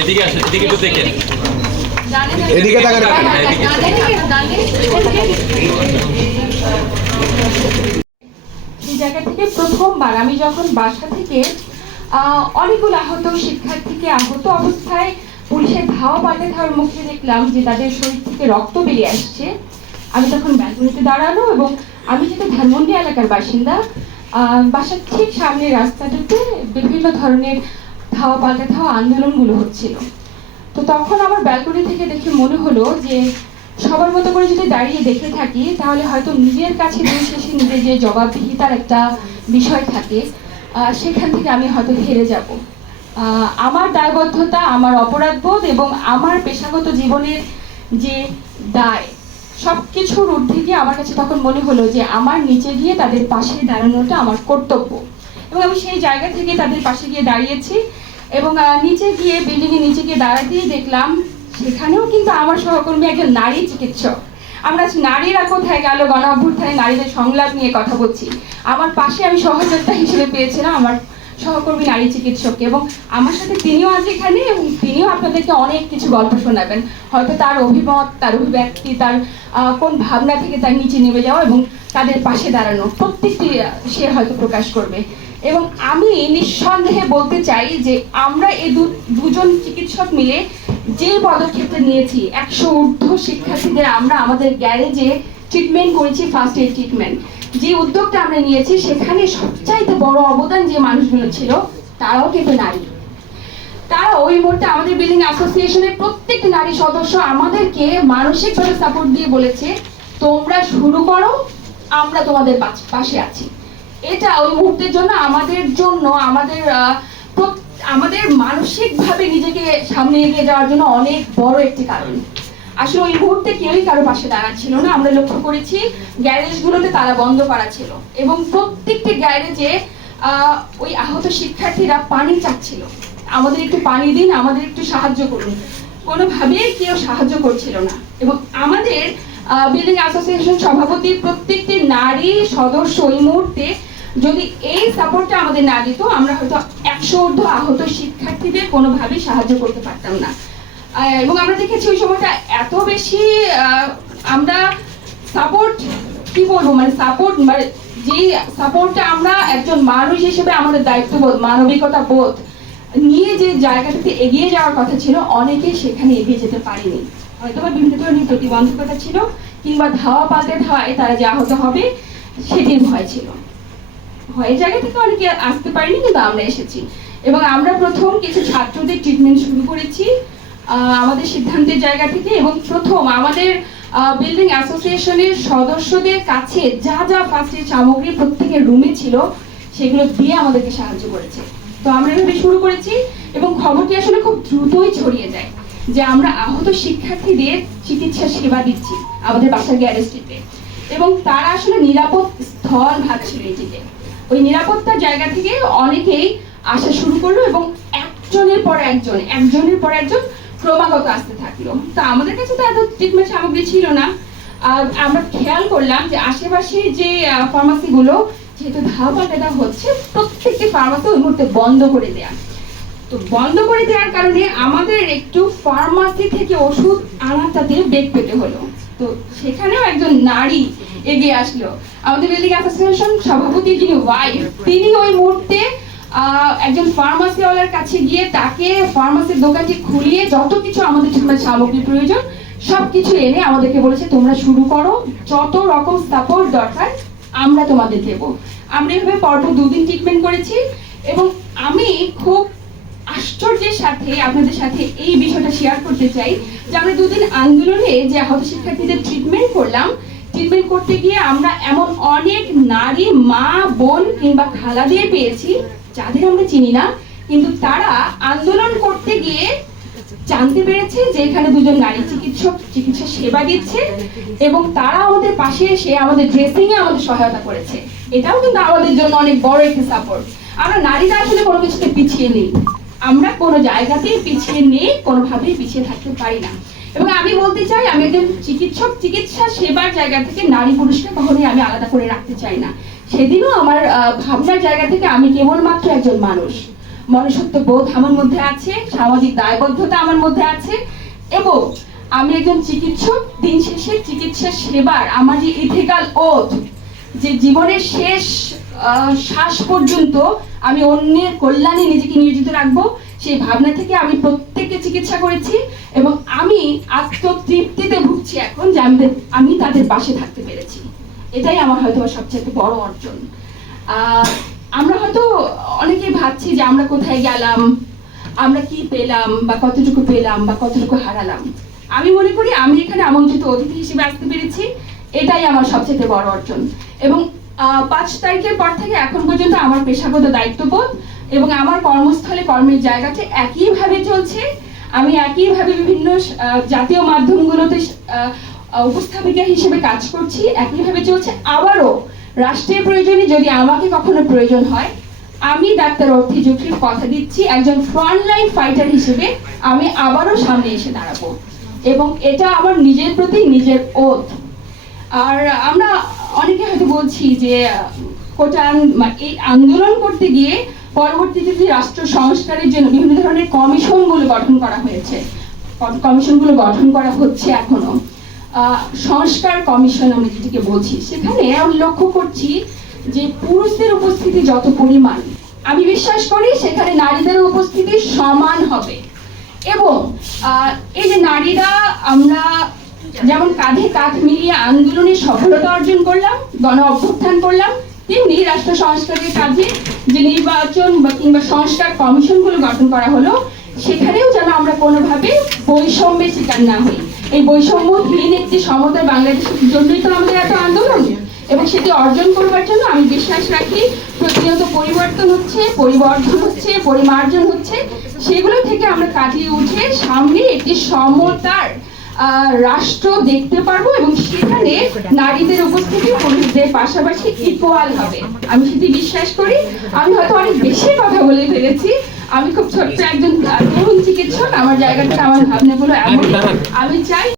এদিকে আসে, এদিকে একটু দেখেন, এদিকে তাকান। এই জায়গা থেকে প্রথমবার আমি যখন বাসা থেকে অনেকগুলো আহত শিক্ষার্থীকে আহত অবস্থায় পুলিশের ধাওয়া ধাওয়ার মুখে দেখলাম যে তাদের শরীর থেকে রক্ত বেরিয়ে আসছে, আমি তখন ব্যালকনিতে দাঁড়ানো এবং আমি যেহেতু ধানমন্ডি এলাকার বাসিন্দা, বাসার ঠিক সামনের রাস্তাটাতে বিভিন্ন ধরনের ধাওয়া আন্দোলনগুলো হচ্ছিল। তো তখন আমার ব্যালকনি থেকে দেখে মনে হলো যে সবার মতো করে যদি দাঁড়িয়ে দেখে থাকি তাহলে হয়তো নিজের কাছে দিন শেষে নিজের যে জবাবদিহিতার একটা বিষয় থাকে, সেখান থেকে আমি হয়তো হেরে যাব। আমার দায়বদ্ধতা, আমার অপরাধবোধ এবং আমার পেশাগত জীবনের যে দায়, সব কিছুর ঊর্ধ্বে গিয়ে আমার কাছে তখন মনে হলো যে আমার নিচে গিয়ে তাদের পাশে দাঁড়ানোটা আমার কর্তব্য। এবং আমি সেই জায়গা থেকে তাদের পাশে গিয়ে দাঁড়িয়েছি এবং নিচে গিয়ে বিল্ডিংয়ের নিচে গিয়ে দাঁড়াতেই দেখলাম সেখানেও কিন্তু আমার সহকর্মী একজন নারী চিকিৎসক। আমরা নারীরা কোথায় গেল, গণ অভ্যুত্থানে নারীদের সংলাপ নিয়ে কথা বলছি, আমার পাশে আমি সহযোদ্ধা হিসেবে পেয়েছিলাম আমার সহকর্মী নারী চিকিৎসককে, এবং আমার সাথে তিনিও আজ এখানে এবং তিনিও আপনাদেরকে অনেক কিছু গল্প শোনাবেন, হয়তো তার অভিমত, তার অভিব্যক্তি, তার কোন ভাবনা থেকে তার নিচে নেমে যাওয়া এবং তাদের পাশে দাঁড়ানো প্রত্যেকটি সে হয়তো প্রকাশ করবে। এবং আমি নিঃসন্দেহে বলতে চাই যে আমরা এই দুজন চিকিৎসক মিলে যে পদক্ষেপটা নিয়েছি, 100 ঊর্ধ্ব শিক্ষার্থীদের আমরা আমাদের গ্যারেজে ট্রিটমেন্ট করেছি, ফার্স্ট এইড ট্রিটমেন্ট, যে উদ্যোগটা আমরা নিয়েছি সেখানে সবচাইতে বড় অবদান যে মানুষগুলো ছিল তারাও কিন্তু নারী। তারা ওই মুহূর্তে আমাদের বিল্ডিং অ্যাসোসিয়েশনের প্রত্যেকটা নারী সদস্য আমাদেরকে মানসিকভাবে সাপোর্ট দিয়ে বলেছে, তোমরা শুরু করো, আমরা তোমাদের পাশে আছি। এটা ওই মুহূর্তের জন্য আমাদের মানসিকভাবে নিজেকে সামনে এগিয়ে যাওয়ার জন্য অনেক বড় একটি কারণ। আসলে ওই মুহূর্তে কেউই কারো পাশে দাঁড়াচ্ছিল না। আমরা লক্ষ্য করেছি গ্যারেজগুলোতে তালা বন্ধ করা ছিল এবং প্রত্যেকটি গ্যারেজে ওই আহত শিক্ষার্থীরা পানি চাচ্ছিল, আমাদের একটু পানি দিন, আমাদের একটু সাহায্য করুন। কোনোভাবেই কেউ সাহায্য করছিল না। এবং আমাদের বিল্ডিং অ্যাসোসিয়েশন সভাপতি প্রত্যেকটি নারী সদস্য ওই মুহূর্তে যদি এই সাপোর্টটা আমাদের না দিত, আমরা হয়তো 100 ঊর্ধ্ব আহত শিক্ষার্থীদের কোনোভাবেই সাহায্য করতে পারতাম না। এবং আমরা দেখেছি ওই সময়টা এত বেশি আমরা সাপোর্ট, কি বলবো, মানে যে সাপোর্টটা আমরা একজন মানুষ হিসেবে আমাদের দায়িত্ববোধ, মানবিকতা বোধ নিয়ে যে জায়গাটাতে এগিয়ে যাওয়ার কথা ছিল, অনেকেই সেখানে এগিয়ে যেতে পারেনি। হয়তো বা বিভিন্ন ধরনের প্রতিবন্ধকতা ছিল কিংবা ধাওয়ায় তারা যে আহত হবে সেটির ভয় ছিল। ভয়ের জায়গা থেকে অনেকে আসতে পারেনি, কিন্তু আমরা এসেছি এবং আমরা প্রথম কিছু ছাত্রদের ট্রিটমেন্ট শুরু করেছি আমাদের সিদ্ধান্তের জায়গা থেকে। এবং প্রথম আমাদের বিল্ডিং অ্যাসোসিয়েশনের সদস্যদের কাছে যা ফার্স্ট এড সামগ্রী প্রত্যেকের রুমে ছিল সেগুলো দিয়ে আমাদেরকে সাহায্য করেছে। তো আমরা এভাবে শুরু করেছি এবং খবরটি আসলে খুব দ্রুতই ছড়িয়ে যায় যে আমরা আহত শিক্ষার্থীদের চিকিৎসা সেবা দিচ্ছি আমাদের বাসার গ্যারেজটিতে, এবং তারা আসলে নিরাপদ স্থল ভাবছিল এটিকে। ওই নিরাপত্তার জায়গা থেকে অনেকেই আসা শুরু করলো এবং একজনের পর একজন ক্রমাগত আসতে থাকলো। তো আমাদের কাছে তো এত ট্রিটমেন্ট সামগ্রী ছিল না। আমরা খেয়াল করলাম যে আশেপাশে যে ফার্মাসিগুলো, যেহেতু ধাওয়া হচ্ছে, প্রত্যেকটি ফার্মাসি ওই মুহূর্তে বন্ধ করে দেয়া। তো বন্ধ করে দেওয়ার কারণে আমাদের একটু ফার্মাসি থেকে ওষুধ আনাটাতে বেগ পেতে হলো। তো সেখানেও একজন নারী এগিয়ে আসলো। আমাদের বিল্ডিং অ্যাসোসিয়েশন সভাপতি যিনি ওয়াইফ, তিনি ওই মুহূর্তে একজন ফার্মাসিওয়ালার কাছে গিয়ে তাকে ফার্মাসির দোকানটি খুলিয়ে যত কিছু আমাদের সামগ্রী প্রয়োজন সবকিছু এনে আমাদেরকে বলেছে, তোমরা শুরু করো, যত রকম সাপোর্ট দরকার আমরা তোমাদের দেব। আমরা এভাবে পরপর 2 দিন ট্রিটমেন্ট করেছি এবং আমি খুব আশ্চর্যের সাথে আপনাদের সাথে এই বিষয়টা শেয়ার করতে চাই যে আমরা 2 দিন আন্দোলনে যে আহত শিক্ষার্থীদের ট্রিটমেন্ট করলাম, ট্রিটমেন্ট করতে গিয়ে আমরা এমন অনেক নারী, মা, বোন কিংবা খালাদের পেয়েছি যাদের আমরা চিনি না, কিন্তু তারা আন্দোলন করতে গিয়ে জানতে পেরেছে যে এখানে 2 জন নারী চিকিৎসক চিকিৎসা সেবা দিচ্ছে এবং তারা আমাদের পাশে এসে আমাদের ড্রেসিং এ আমাদের সহায়তা করেছে। এটাও কিন্তু আমাদের জন্য অনেক বড় একটা সাপোর্ট। আমরা নারীরা আসলে কোনো কিছুতে পিছিয়ে নেই, আমরা কোনো জায়গাতেই পিছিয়ে নেই, কোনোভাবেই পিছিয়ে থাকতে পারি না। এবং আমি বলতে চাই, আমি একজন চিকিৎসক, চিকিৎসা সেবার জায়গা থেকে নারী পুরুষকে কখনোই আমি আলাদা করে রাখতে চাই না। সেদিনও আমার ভাবনার জায়গা থেকে আমি কেবলমাত্র একজন মানুষ, মনুষ্যত্ব বোধ আমার মধ্যে আছে, সামাজিক দায়বদ্ধতা আমার মধ্যে আছে, এবং আমি একজন চিকিৎসক। দিন শেষে চিকিৎসা সেবার আমার যে ইথিক্যাল ওথ, যে জীবনের শেষ শ্বাস পর্যন্ত আমি অন্যের কল্যাণে নিজেকে নিয়োজিত রাখবো, সেই ভাবনা থেকে আমি প্রত্যেককে চিকিৎসা করেছি এবং আমি আত্মতৃপ্তিতে ভুগছি এখন যে আমি তাদের পাশে থাকতে পেরেছি। এটাই আমার হয়তো সবচেয়ে বড় অর্জন। আমরা হয়তো অনেকেই ভাবছি যে আমরা কোথায় গেলাম, আমরা কি পেলাম বা কতটুকু পেলাম বা কতটুকু হারালাম। আমি মনে করি আমি এখানে আমন্ত্রিত অতিথি হিসেবে আসতে পেরেছি, এটাই আমার সবচেয়ে বড় অর্জন। এবং 5 তারিখের পর থেকে এখন পর্যন্ত আমার পেশাগত দায়িত্ববোধ এবং আমার কর্মস্থলে কর্মের জায়গাতে একইভাবে চলছে। আমি একইভাবে বিভিন্ন জাতীয় মাধ্যমগুলোতে উপস্থাপিকা হিসেবে কাজ করছি, একইভাবে চলছে। আবারও রাষ্ট্রের প্রয়োজনে যদি আমাকে কখনো প্রয়োজন হয়, আমি ডাক্তার অর্থী জুফরির কথা দিচ্ছি, একজন ফ্রন্টলাইন ফাইটার হিসেবে আমি আবারও সামনে এসে দাঁড়াবো, এবং এটা আমার নিজের প্রতি নিজের ওথ। আর আমরা অনেকে হয়তো বলছি যে এই আন্দোলন করতে গিয়ে পরবর্তীতে যে রাষ্ট্র সংস্কারের জন্য বিভিন্ন ধরনের কমিশনগুলো গঠন করা হয়েছে, কমিশনগুলো গঠন করা হচ্ছে এখনো, সংস্কার কমিশন আমরা যেটাকে বলছি, সেখানে আমি লক্ষ্য করছি যে পুরুষদের উপস্থিতি যত পরিমাণ, আমি বিশ্বাস করি সেখানে নারীদের উপস্থিতি সমান হবে। এবং এই যে নারীরা আমরা যেমন কাঁধে কাঁধ মিলিয়ে আন্দোলনে সফলতা অর্জন করলাম, গণ অভ্যুত্থান করলাম, তেমনি রাষ্ট্র সংস্কারের কাজে যে নির্বাচন বা কিংবা সংস্কার কমিশনগুলো গঠন করা হলো, সেখানেও যেন আমরা কোনোভাবে বৈষম্যের শিকার না হই। এই বৈষম্যহীন একটি সমতার বাংলাদেশের জন্যই তো আমাদের এত আন্দোলন, এবং সেটি অর্জন করবার জন্য আমি বিশ্বাস রাখি প্রতিনিয়ত পরিবর্তন হচ্ছে, পরিবর্ধন হচ্ছে, পরিমার্জন হচ্ছে, সেগুলো থেকে আমরা কাটিয়ে উঠে সামনে একটি সমতার রাষ্ট্র দেখতে পারবো, এবং সেখানে নারীদের উপস্থিতি পুরুষদের পাশাপাশি ইকুয়াল হবে। আমি সেটি বিশ্বাস করি। আমি হয়তো অনেক বেশি কথা বলে ফেলেছি, আমি খুব ছোট্ট একজন তরুণ চিকিৎসক, আমার জায়গা থেকে আমার ভাবনাগুলো এমন। আমি চাই